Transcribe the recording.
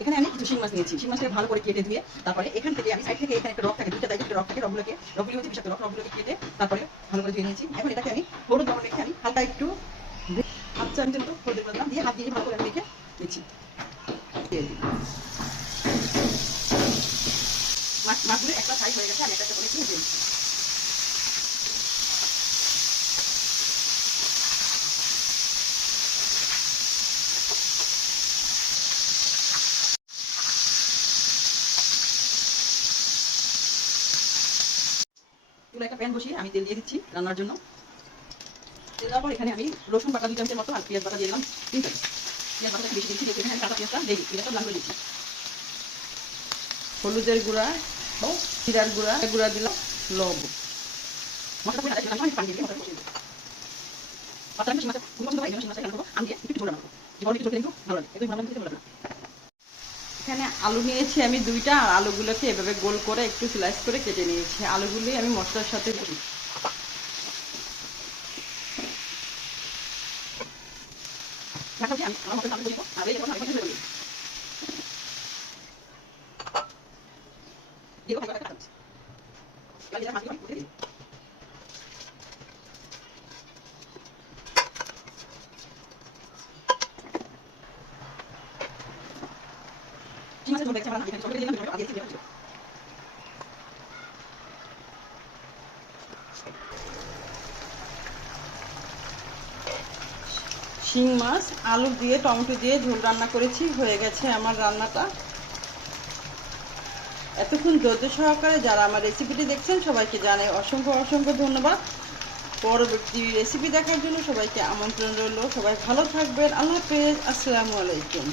এখানে আমি কিছু শিং মাছ নিয়েছি। শিং মাছটাকে ভালো করে কেটে ধুয়ে তারপরে এখান থেকে আমি সাইড থেকে এখানে একটা রক থাকে জায়গায় একটা রক থাকে, রকগুলোকে রকগুলি হচ্ছে বিষাক্ত রক, রকগুলোকে কেটে তারপরে ভালো করে ধুয়ে নিয়েছি। এখন এটাকে আমি হলুদ লবণ রেখে আমি হালকা একটু হাত চামচের মতো হলুদ করে দিয়ে হাত দিয়ে ভালো করে রেখে দিচ্ছি মাছ মাছগুলো একটা সাইড হয়ে গেছে, আমি একটা করে একটু ভেজে চুলায় একটা প্যান বসিয়ে আমি তেল দিয়ে দিচ্ছি রান্নার জন্য। তেল দেওয়ার পর এখানে আমি রসুন বাটা দুই চামচের মতো আর পেঁয়াজ বাটা দিয়ে দিলাম। তিন চামচ। পেঁয়াজ বাটাটা বেশি দিচ্ছি এখানে কাঁচা পেঁয়াজটা দেই পেঁয়াজটা লাল করে দিচ্ছি। হলুদের গুঁড়া ও জিরার গুঁড়া গুঁড়া দিলাম লবণ। মশলা পুরো পানি দিয়ে মশলা কষিয়ে দেবো পাতলা আমি মাছের খুব পছন্দ হয় এই জন্য রান্না করব। আমি দিয়ে একটু ঝোল রান্না করব। একটু ঝোল ভালো লাগে একটু ভালো লাগে ভালো লাগে এখানে আলু নিয়েছি আমি দুইটা, আর আলুগুলোকে এভাবে গোল করে একটু স্লাইস করে কেটে নিয়েছি। আলুগুলি আমি মশলার সাথে দিই এই যখন আমি ঝোল করি দিয়ে দেবো একটা চামচ এবার এই মাছগুলো উঠে দিই শিং মাছ, আলু দিয়ে, টমেটো দিয়ে ঝোল রান্না করেছি, হয়ে গেছে আমার রান্নাটা। এতক্ষণ ধৈর্য সহকারে যারা আমার রেসিপিটি দেখছেন, সবাইকে জানাই অসংখ্য অসংখ্য ধন্যবাদ। পরবর্তী রেসিপি দেখার জন্য সবাইকে আমন্ত্রণ রইল। সবাই ভালো থাকবেন। আল্লাহ হাফেজ। আসসালামু আলাইকুম।